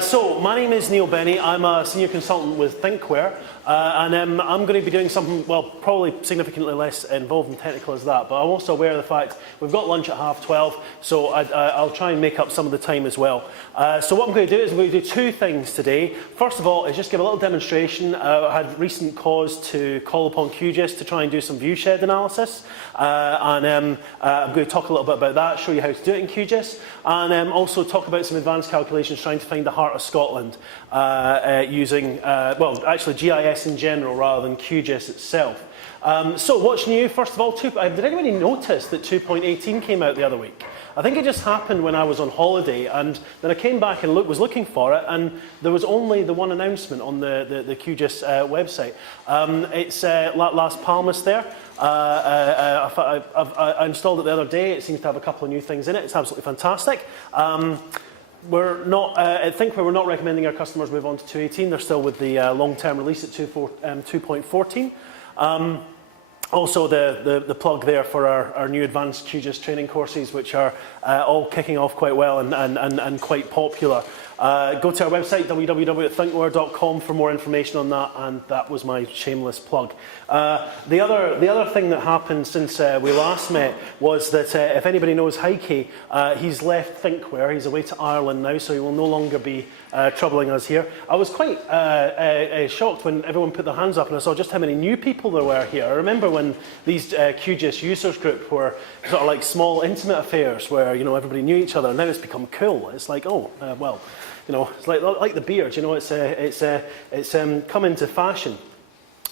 So my name is Neil Benny. I'm a senior consultant with thinkWhere, and I'm going to be doing something, well, probably significantly less involved and technical as that, but I'm also aware of the fact we've got lunch at 12:30, so I'll try and make up some of the time as well. So what I'm going to do is I'm going to do two things today. First of all is just give a little demonstration. I had recent cause to call upon QGIS to try and do some viewshed analysis, and I'm going to talk a little bit about that, show you how to do it in QGIS, and also talk about some advanced calculations trying to find the heart of Scotland using, well, actually GIS in general rather than QGIS itself. So what's new? First of all, did anybody notice that 2.18 came out the other week? I think it just happened when I was on holiday, and then I came back and was looking for it, and there was only the one announcement on the QGIS website. It's Las Palmas there. I installed it the other day. It seems to have a couple of new things in it. It's absolutely fantastic. We're not, I think we're not recommending our customers move on to 2.18. They're still with the long-term release at 2.14. Also, the plug there for our new advanced QGIS training courses, which are all kicking off quite well and quite popular. Go to our website, www.thinkwhere.com, for more information on that, and that was my shameless plug. The other thing that happened since we last met was that if anybody knows Heike, he's left thinkWhere. He's away to Ireland now, so he will no longer be troubling us here. I was quite shocked when everyone put their hands up and I saw just how many new people there were here. I remember when these QGIS users group were sort of like small intimate affairs where, you know, everybody knew each other. Now it's become cool. It's like, oh, well, you know, it's like the beard, you know, it's come into fashion.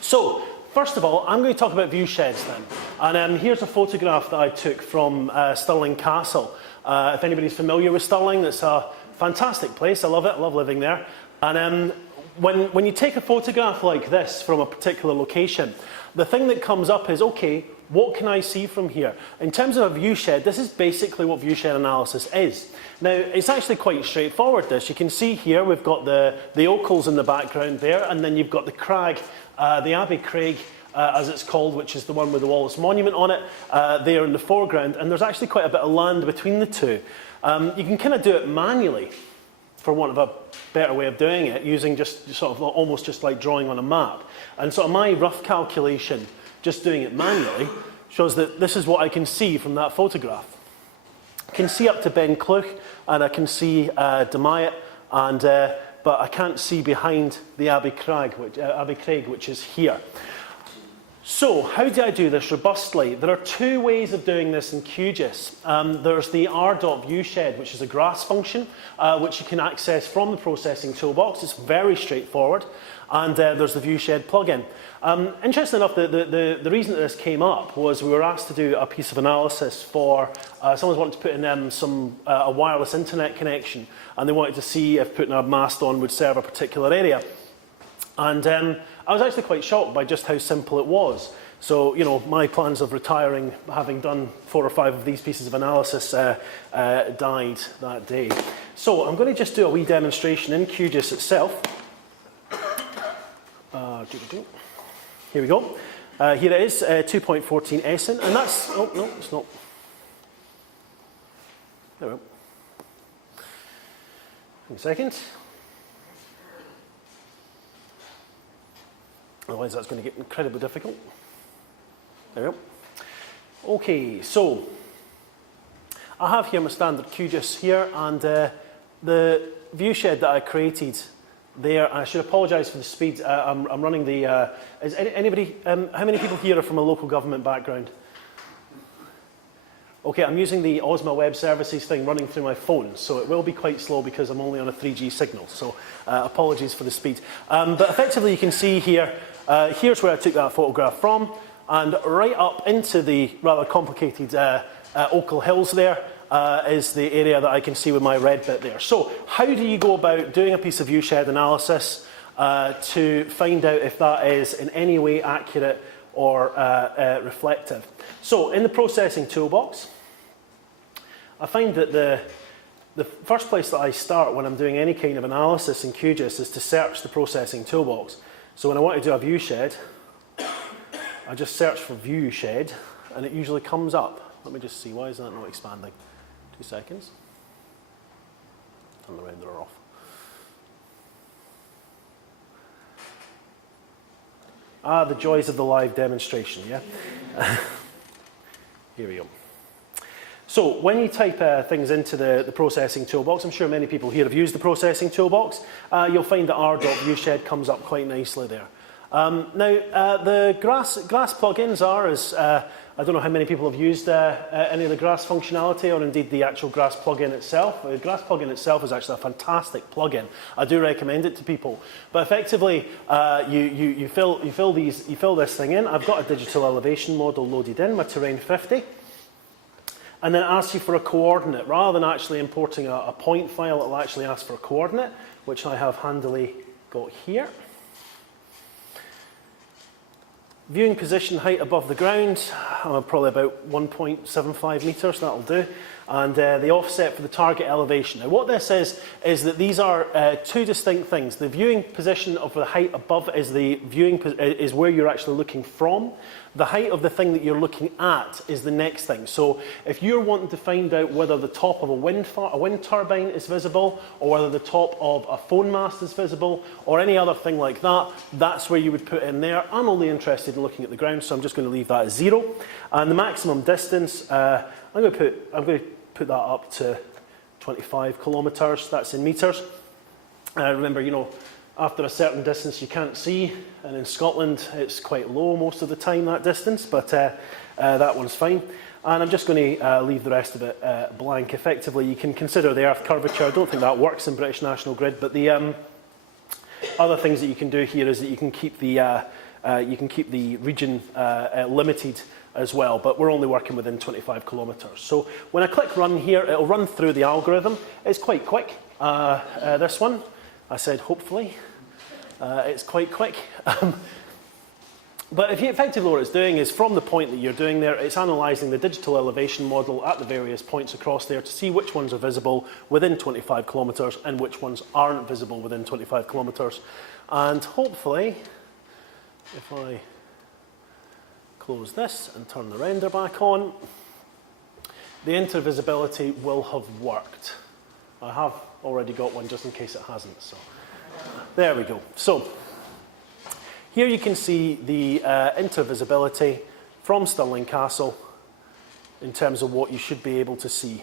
So, first of all, I'm going to talk about viewsheds then. And here's a photograph that I took from Stirling Castle. If anybody's familiar with Stirling, it's a fantastic place. I love it. I love living there. And when you take a photograph like this from a particular location, the thing that comes up is, okay, what can I see from here? In terms of a viewshed, this is basically what viewshed analysis is. Now, it's actually quite straightforward, this. You can see here we've got the Ochils in the background there, and then you've got the crag, the Abbey Craig, as it's called, which is the one with the Wallace Monument on it, there in the foreground, and there's actually quite a bit of land between the two. You can kind of do it manually, for want of a better way of doing it, using just sort of almost just like drawing on a map. And sort of my rough calculation, just doing it manually, shows that this is what I can see from that photograph. I can see up to Ben Clwch, and I can see Demayet, and but I can't see behind the Abbey Craig, which is here. So, how do I do this robustly? There are two ways of doing this in QGIS. There's the r.viewshed, which is a graphs function, which you can access from the processing toolbox. It's very straightforward. And there's the viewshed plugin. Interesting enough, the reason that this came up was we were asked to do a piece of analysis for, someone's wanted to put in a wireless internet connection, and they wanted to see if putting a mast on would serve a particular area. And I was actually quite shocked by just how simple it was. So, you know, my plans of retiring, having done 4 or 5 of these pieces of analysis, died that day. So I'm going to just do a wee demonstration in QGIS itself. Here we go. Here it is, 2.14 Essen, and that's, oh no, it's not. There we go. One second. Otherwise that's going to get incredibly difficult. There we go. Okay, so I have here my standard QGIS here, and the viewshed that I created there. I should apologise for the speed. I'm running the. Is anybody? How many people here are from a local government background? Okay, I'm using the Osma Web Services thing running through my phone, so it will be quite slow because I'm only on a 3G signal. So apologies for the speed. But effectively, you can see here. Here's where I took that photograph from, and right up into the rather complicated Ochil Hills there. Is the area that I can see with my red bit there. So, how do you go about doing a piece of viewshed analysis to find out if that is in any way accurate or reflective? So, in the processing toolbox, I find that the first place that I start when I'm doing any kind of analysis in QGIS is to search the processing toolbox. So, when I want to do a viewshed, I just search for viewshed, and it usually comes up. Let me just see, why is that not expanding? 2 seconds. Turn the renderer off. Ah, the joys of the live demonstration, yeah? Here we go. So when you type things into the processing toolbox, I'm sure many people here have used the processing toolbox, you'll find that r.viewshed comes up quite nicely there. The grass plugins are, as I don't know how many people have used any of the grass functionality or indeed the actual grass plugin itself. The grass plugin itself is actually a fantastic plugin. I do recommend it to people. But effectively, you fill this thing in. I've got a digital elevation model loaded in, my terrain 50. And then it asks you for a coordinate. Rather than actually importing a point file, it will actually ask for a coordinate, which I have handily got here. Viewing position height above the ground, probably about 1.75 metres, that'll do. And the offset for the target elevation. Now what this is that these are two distinct things. The viewing position of the height above is is where you're actually looking from. The height of the thing that you're looking at is the next thing. So if you're wanting to find out whether the top of a wind turbine is visible, or whether the top of a phone mast is visible, or any other thing like that, that's where you would put in there. I'm only interested in looking at the ground, so I'm just going to leave that as 0. And the maximum distance, I'm going to put that up to 25 kilometres. That's in metres. Remember, you know, after a certain distance you can't see, and in Scotland it's quite low most of the time, that distance, but that one's fine. And I'm just going to leave the rest of it blank. Effectively, you can consider the Earth curvature. I don't think that works in British National Grid, but the other things that you can do here is that you can keep the region limited as well, but we're only working within 25 kilometres. So when I click run here, it'll run through the algorithm. It's quite quick, this one. I said hopefully. It's quite quick. But effectively what it's doing is, from the point that you're doing there, it's analysing the digital elevation model at the various points across there to see which ones are visible within 25 kilometres and which ones aren't visible within 25 kilometres. And hopefully, if I close this and turn the render back on, the intervisibility will have worked. I have already got one just in case it hasn't. So there we go. So here you can see the intervisibility from Stirling Castle in terms of what you should be able to see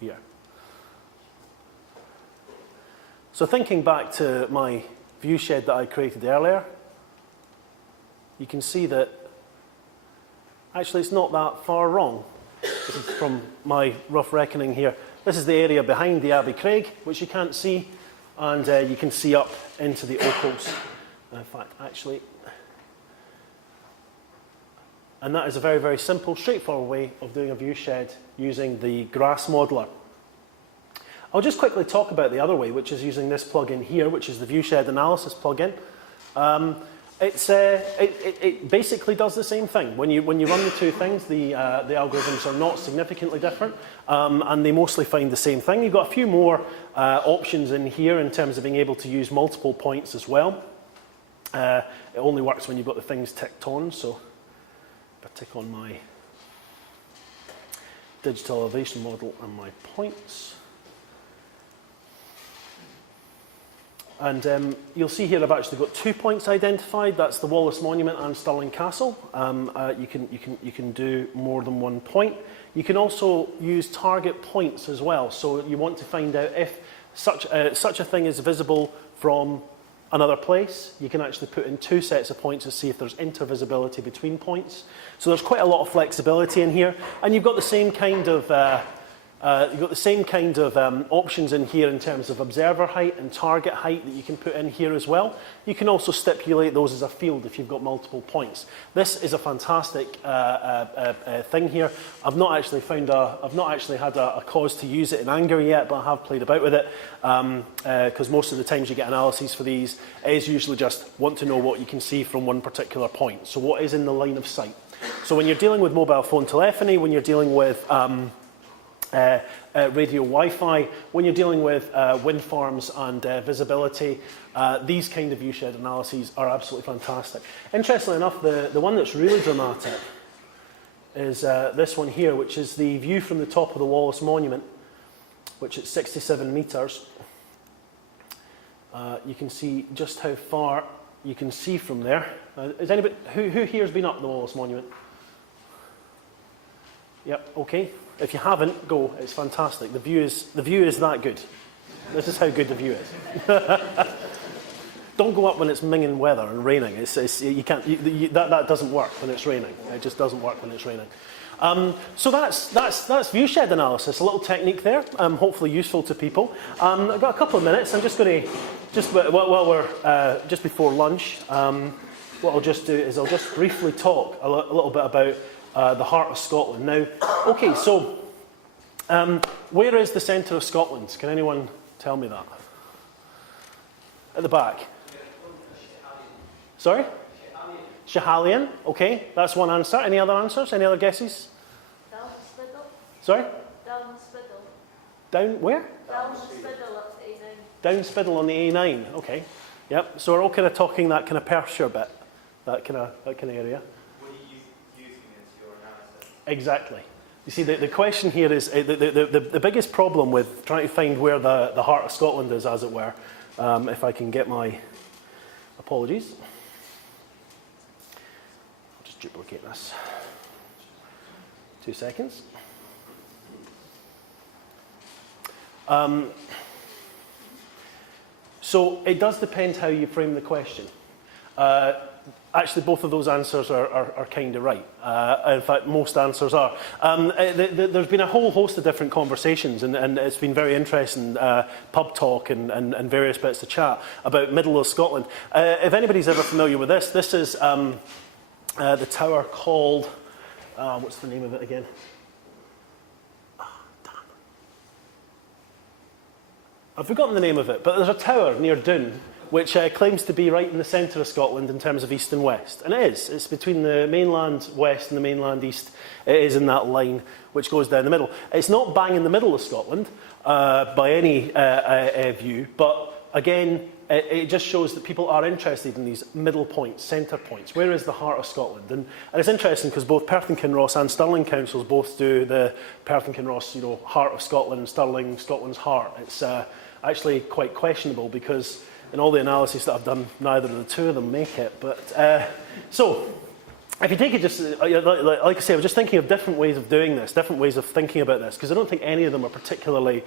here. So thinking back to my view shed that I created earlier, you can see that actually it's not that far wrong. This is from my rough reckoning here. This is the area behind the Abbey Craig, which you can't see, and you can see up into the Ochils. In fact, actually, and that is a very, very simple, straightforward way of doing a view shed using the grass modeler. I'll just quickly talk about the other way, which is using this plugin here, which is the view shed analysis plugin. It basically does the same thing. When you run the two things, the algorithms are not significantly different, and they mostly find the same thing. You've got a few more options in here in terms of being able to use multiple points as well. It only works when you've got the things ticked on, so if I tick on my digital elevation model and my points. And you'll see here I've actually got 2 points identified. That's the Wallace Monument and Stirling Castle. You can do more than 1 point. You can also use target points as well. So you want to find out if such a thing is visible from another place. You can actually put in 2 sets of points to see if there's intervisibility between points. So there's quite a lot of flexibility in here, and you've got the same kind of options in here in terms of observer height and target height that you can put in here as well. You can also stipulate those as a field if you've got multiple points. This is a fantastic thing here. I've not actually had a cause to use it in anger yet, but I have played about with it because most of the times you get analyses for these, it is usually just want to know what you can see from one particular point. So what is in the line of sight? So when you're dealing with mobile phone telephony, when you're dealing with radio Wi-Fi, when you're dealing with wind farms and visibility, these kind of viewshed analyses are absolutely fantastic. Interestingly enough, the one that's really dramatic is this one here, which is the view from the top of the Wallace Monument, which is 67 metres. You can see just how far you can see from there. Is anybody, who here has been up the Wallace Monument? Yep, okay. If you haven't, go. It's fantastic. The view is that good. This is how good the view is. Don't go up when it's minging weather and raining. You can't. That doesn't work when it's raining. It just doesn't work when it's raining. So that's viewshed analysis. A little technique there. Hopefully useful to people. I've got a couple of minutes. I'm just going to while we're just before lunch. What I'll just do is I'll just briefly talk a little bit about the heart of Scotland. Now, okay, so where is the centre of Scotland? Can anyone tell me that? At the back. Sorry? Schiehallion. Okay, that's one answer. Any other answers? Any other guesses? Downspittle. Sorry? Downspittle. Down where? Downspittle up the A9. Downspittle on the A9. Okay. Yep. So we're all kind of talking that kind of Perthshire bit, that kind of area. What are you using as your analysis? Exactly. You see, the question here is the biggest problem with trying to find where the heart of Scotland is, as it were. If I can get my apologies. I'll just duplicate this. 2 seconds. So it does depend how you frame the question. Actually, both of those answers are kind of right. In fact, most answers are. There's been a whole host of different conversations, and it's been very interesting, pub talk and various bits of chat about middle of Scotland. If anybody's ever familiar with this is the tower called, what's the name of it again? I've forgotten the name of it, but there's a tower near Doon which claims to be right in the centre of Scotland in terms of east and west. And it is. It's between the mainland west and the mainland east. It is in that line which goes down the middle. It's not bang in the middle of Scotland by any view, but again, it just shows that people are interested in these middle points, centre points. Where is the heart of Scotland? And it's interesting because both Perth and Kinross and Stirling councils both do the Perth and Kinross, heart of Scotland, and Stirling, Scotland's heart. It's actually quite questionable because in all the analysis that I've done, neither of the two of them make it. But so, if you take it just, like I say, I was just thinking of different ways of doing this, different ways of thinking about this, because I don't think any of them are particularly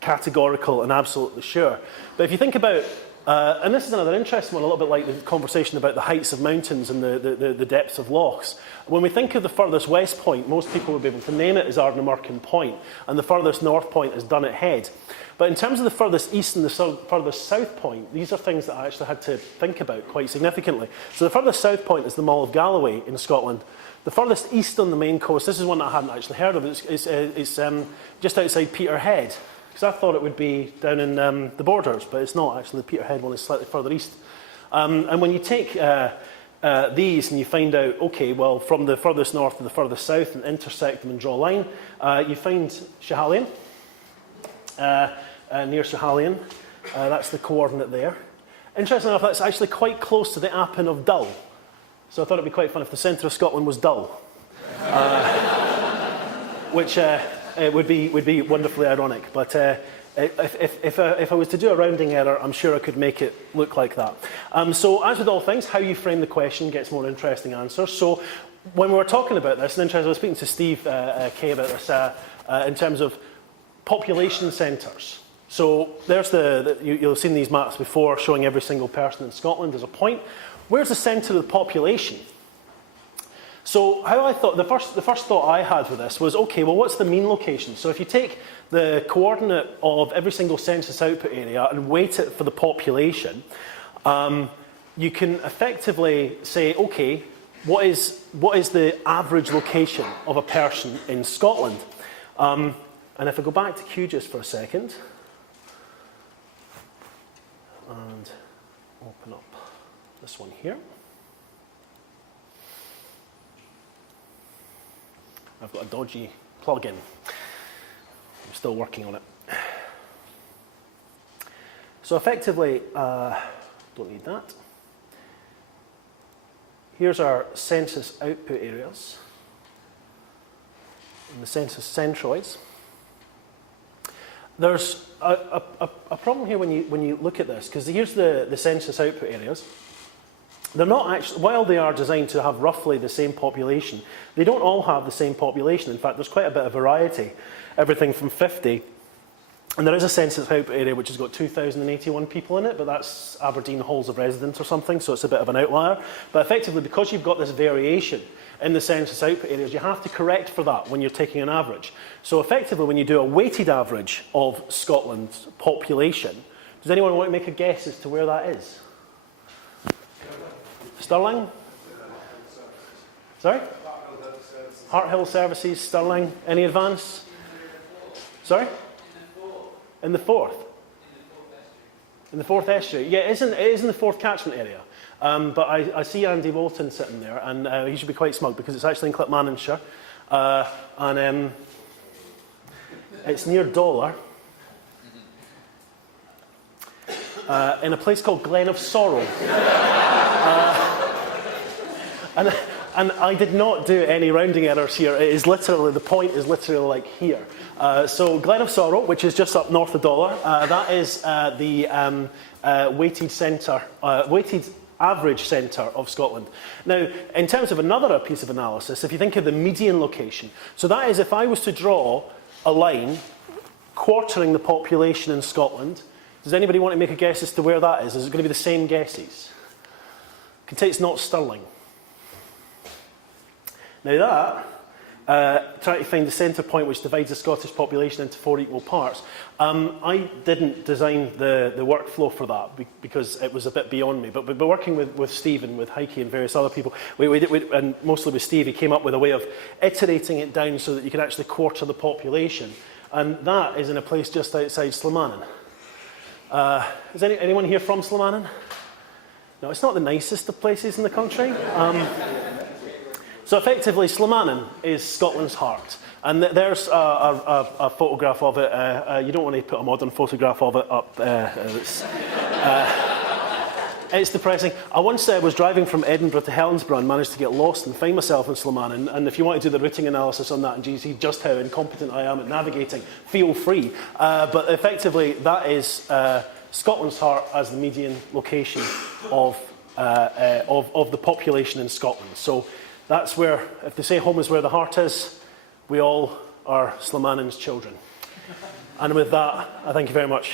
categorical and absolutely sure. But if you think about, and this is another interesting one, a little bit like the conversation about the heights of mountains and the depths of lochs. When we think of the furthest west point, most people would be able to name it as Ardnamurchan Point, and the furthest north point is Dunnet Head. But in terms of the furthest east and the furthest south point, these are things that I actually had to think about quite significantly. So the furthest south point is the Mull of Galloway in Scotland. The furthest east on the main coast, this is one that I hadn't actually heard of, it's just outside Peterhead. Because I thought it would be down in the Borders, but it's not actually. The Peterhead one is slightly further east. And when you take these and you find out, okay, well, from the furthest north to the furthest south and intersect them and draw a line, you find Schiehallion. Near Schiehallion, that's the coordinate there. Interesting enough, that's actually quite close to the Appin of Dull. So I thought it'd be quite fun if the centre of Scotland was Dull, which would be wonderfully ironic. But if I was to do a rounding error, I'm sure I could make it look like that. So as with all things, how you frame the question gets more interesting answers. So when we were talking about this, and I was speaking to Steve Kay about this in terms of population centres. So there's you'll have seen these maps before showing every single person in Scotland as a point. Where's the centre of the population? So how I thought, the first thought I had with this was, okay, well, what's the mean location? So if you take the coordinate of every single census output area and weight it for the population, you can effectively say, okay, what is the average location of a person in Scotland? And if I go back to QGIS for a second, and open up this one here. I've got a dodgy plug-in. I'm still working on it. So effectively, don't need that. Here's our census output areas and the census centroids. There's a problem here when you look at this, because here's the census output areas. they're not actually, while they are designed to have roughly the same population, they don't all have the same population. In fact, there's quite a bit of variety. Everything from 50, and there is a census output area which has got 2,081 people in it, but that's Aberdeen Halls of Residence or something, so it's a bit of an outlier. But effectively, because you've got this variation in the census output areas, you have to correct for that when you're taking an average. So effectively, when you do a weighted average of Scotland's population, does anyone want to make a guess as to where that is? Stirling? Sorry? Harthill Services, Stirling. Any advance? Sorry? In the fourth? In the fourth estuary. Yeah, it is in the fourth catchment area. But I see Andy Walton sitting there, and he should be quite smug because it's actually in Clackmannanshire. And it's near Dollar. In a place called Glen of Sorrow. And I did not do any rounding errors here. It is literally, the point is literally like here. So Glen of Sorrow, which is just up north of Dollar, that is the weighted average centre of Scotland. Now, in terms of another piece of analysis, if you think of the median location, so that is if I was to draw a line quartering the population in Scotland, does anybody want to make a guess as to where that is? Is it going to be the same guesses? I can tell you it's not Stirling. Now that, trying to find the centre point which divides the Scottish population into 4 equal parts, I didn't design the workflow for that because it was a bit beyond me. But working with Steve and with Heike and various other people, and mostly with Steve, he came up with a way of iterating it down so that you can actually quarter the population. And that is in a place just outside Slamanan. Is anyone here from Slamanan? No, it's not the nicest of places in the country. So effectively, Slamanan is Scotland's heart. And there's a photograph of it. You don't want to put a modern photograph of it up. It's depressing. I once was driving from Edinburgh to Helensburgh and managed to get lost and find myself in Slamanan. And if you want to do the routing analysis on that and see just how incompetent I am at navigating, feel free. But effectively, that is Scotland's heart as the median location of the population in Scotland. So that's where, if they say home is where the heart is, we all are Slamanan's children. And with that, I thank you very much.